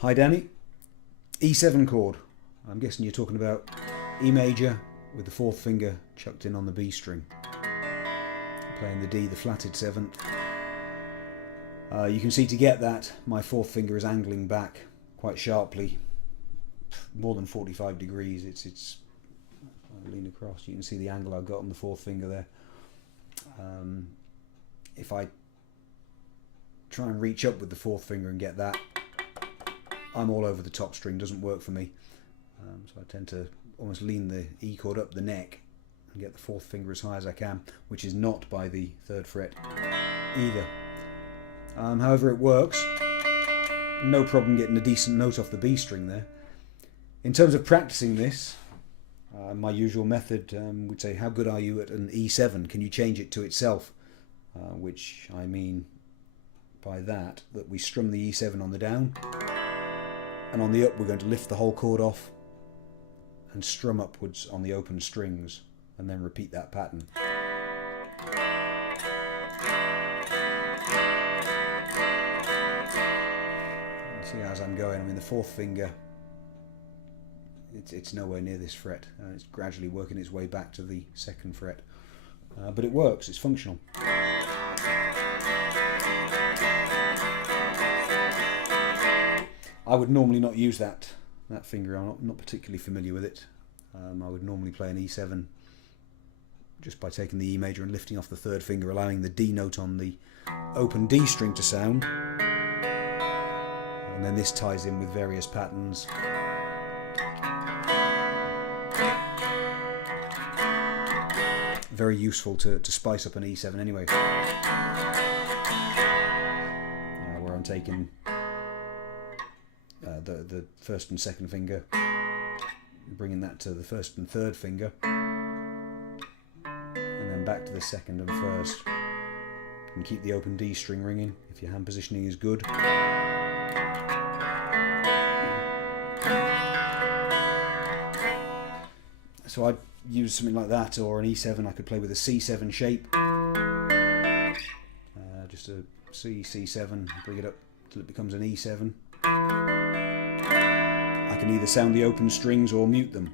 Hi Danny, E7 chord. I'm guessing you're talking about E major with the fourth finger chucked in on the B string. Playing the D, the flatted seventh. You can see to get that, my fourth finger is angling back quite sharply, more than 45 degrees. It's I'll lean across, you can see the angle I've got on the fourth finger there. If I try and reach up with the fourth finger and get that, I'm all over the top string, doesn't work for me. So I tend to almost lean the E chord up the neck and get the fourth finger as high as I can, which is not by the third fret either. However it works, no problem getting a decent note off the B string there. In terms of practicing this, my usual method would say, how good are you at an E7? Can you change it to itself? Which I mean by that we strum the E7 on the down, and on the up we're going to lift the whole chord off and strum upwards on the open strings, and then repeat that pattern. You see as I'm going, I mean the fourth finger, it's nowhere near this fret. It's gradually working its way back to the second fret. But it works, it's functional. I would normally not use that finger. I'm not particularly familiar with it. I would normally play an E7 just by taking the E major and lifting off the third finger, allowing the D note on the open D string to sound. And then this ties in with various patterns. Very useful to spice up an E7 anyway. Where I'm taking the first and second finger, bringing that to the first and third finger, and then back to the second and first. You can keep the open D string ringing if your hand positioning is good. So I'd use something like that, or an E7. I could play with a C7 shape, just a C7, bring it up till it becomes an E7. I can either sound the open strings or mute them,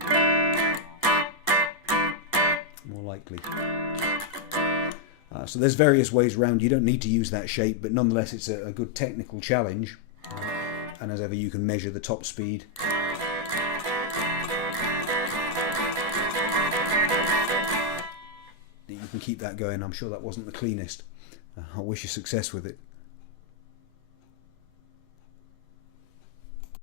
more likely. So there's various ways around. You don't need to use that shape, but nonetheless it's a good technical challenge, and as ever you can measure the top speed. You can keep that going. I'm sure that wasn't the cleanest. I wish you success with it.